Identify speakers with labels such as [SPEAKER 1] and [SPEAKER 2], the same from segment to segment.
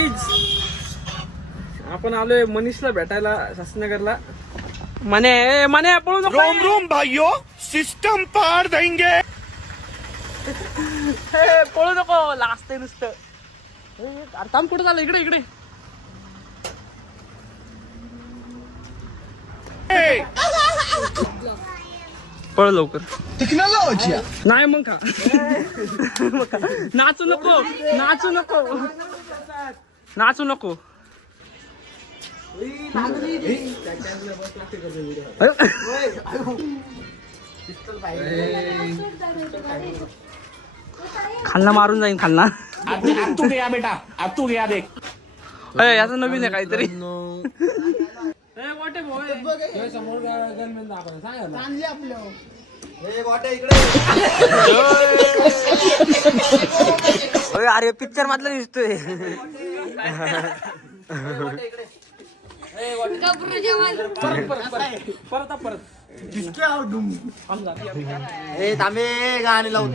[SPEAKER 1] Guys आपण आलोय मनीषला भेटायला शास्त्रीनगरला. मने मने पळू नको
[SPEAKER 2] रोम रोम भाइयों सिस्टम पार देंगे.
[SPEAKER 1] पळू नको लास्ट नुसतं. अरे थांब कुठं झालं इकडे इकडे. पळ लवकर. नाही मग का? नाचू नको नाचू नको. नाचू नको. खालना मारून जाईन खालना.
[SPEAKER 2] तू गया बेटा अब तू गया देख
[SPEAKER 1] याचं नवीन आहे काहीतरी अरे अरे पिक्चर मधलं दिसतोय.
[SPEAKER 3] ए थांबे गाणी लावून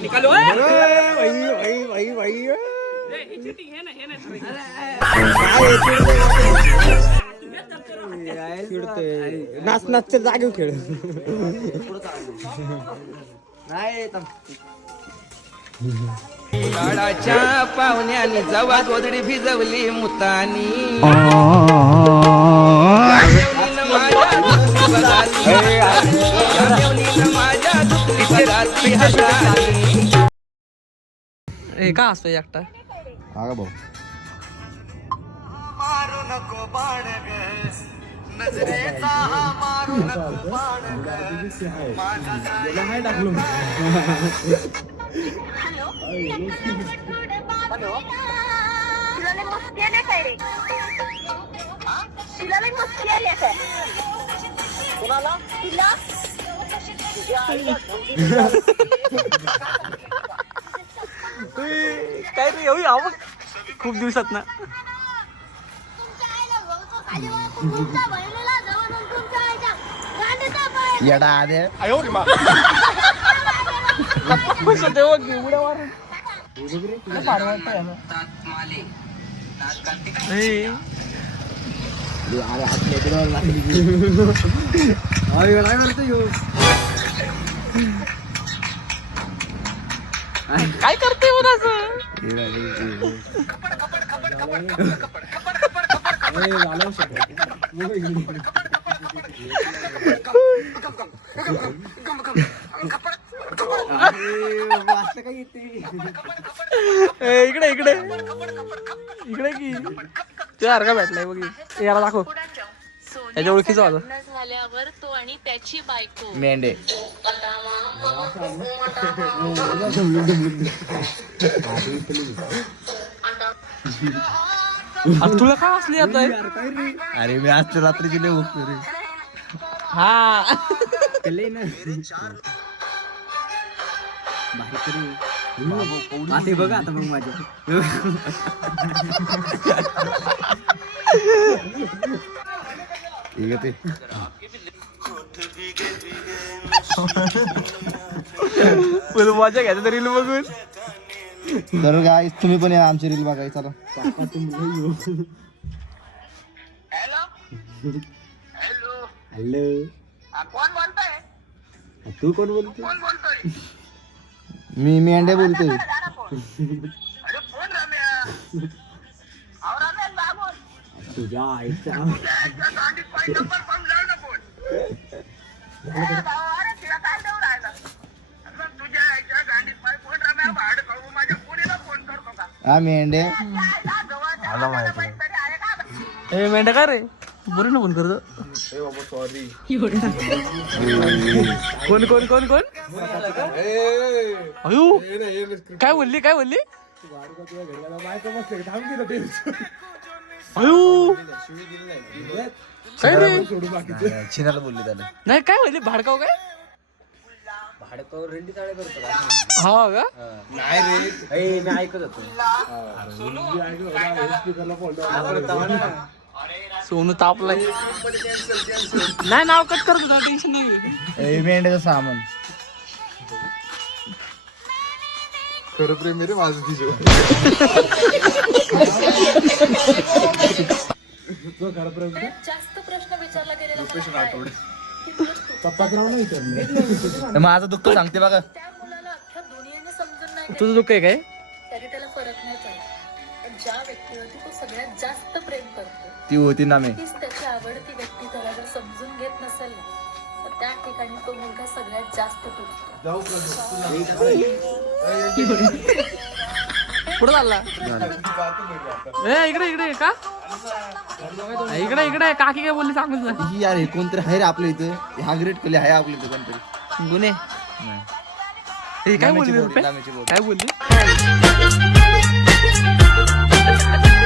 [SPEAKER 1] निकालो
[SPEAKER 3] नाच नाचच्या जागेवर खेळ. नाही.
[SPEAKER 4] काळाच्या पाहुण्याने जवा गोदडी भिजवली मुतानी. माझ्या दुसरी बघाली. माझ्या दुसरी बघाली. हसाली
[SPEAKER 1] ए का असतोय एकटा?
[SPEAKER 3] हा का भाऊ
[SPEAKER 5] तुला लय मस्ती आल्या काय रे तुला लय मस्ती आल्या काय कुणाला तुला
[SPEAKER 1] काय रे येऊ यावं खूप दिवसात ना
[SPEAKER 5] आईला
[SPEAKER 3] येडा आदे
[SPEAKER 1] पैसे देऊ की उड्या मारून ए, काय करते हो मला असं इकडे इकडे. इकडे की? तुझ्या सारखा भेटलाय बघ. याला दाखव. याच्या ओळखीचं
[SPEAKER 6] लग्न झाल्यावर तो आणि त्याची बायको
[SPEAKER 3] मेंढे
[SPEAKER 1] तुला काय असली आता?
[SPEAKER 3] अरे मी आज रात्रीची लय बघतो रे.
[SPEAKER 1] हा.
[SPEAKER 3] ते बघा आता मग माझ्या ठीक आहे ते
[SPEAKER 1] फुल मजा घ्यायचं रील बघून.
[SPEAKER 3] तर काय तुम्ही पण या आमची रील बघाय चला. हॅलो
[SPEAKER 5] कोण बोलतोय?
[SPEAKER 3] तू कोण बोलतो
[SPEAKER 5] कोण बोलतोय?
[SPEAKER 3] मी मेंढे बोलतोय. तुझ्या आईचा हा मेंढे
[SPEAKER 5] काय जवळच्या माणसाला माहीत का?
[SPEAKER 1] ए रे बरी ना फोन करतो कोण कोण कोण कोण? अयो काय बोलली काय बोलली? अयो. काय रे?
[SPEAKER 3] चिनाला बोलली त्याला.
[SPEAKER 1] नाही काय बोलली? भाडकाव काय? हा का?
[SPEAKER 3] मी ऐकत होतो.
[SPEAKER 1] सोनू तापलाय. नाही नाव कट करत होता टेन्शन नाही.
[SPEAKER 3] ए मेंढ्याचं सामान. खरं प्रेम रे माझं तिच्या
[SPEAKER 6] जास्त प्रश्न विचारला गेलेला मला कळेल.
[SPEAKER 3] माझं दुःख सांगते बघा.
[SPEAKER 6] त्या मुलाला अख्ख्या दुनियेने समजून नाही
[SPEAKER 1] तुझं दुःख आहे काय?
[SPEAKER 6] तरी त्याला फरक नाही पडत. ज्या व्यक्तीवरती तो सगळ्यात जास्त प्रेम करतो
[SPEAKER 3] ती होती ना मी
[SPEAKER 6] तीच त्याची आवडती व्यक्ती त्याला जर समजून घेत नसेल ना तर त्या ठिकाणी तो मुलगा सगळ्यात जास्त तुटतो.
[SPEAKER 1] कुठं चालला? ए इकडे इकडे का? इकडे इकडे काकी काय बोलली सांगू तुला
[SPEAKER 3] ही यार हे कोणतरी आहे रे आपल्या इथं? हा ग्रेट कली आहे आपल्या इथं कोणतरी?
[SPEAKER 1] गुन्हे. हे काय बोलली रुपये. काय बोलली? Thank you.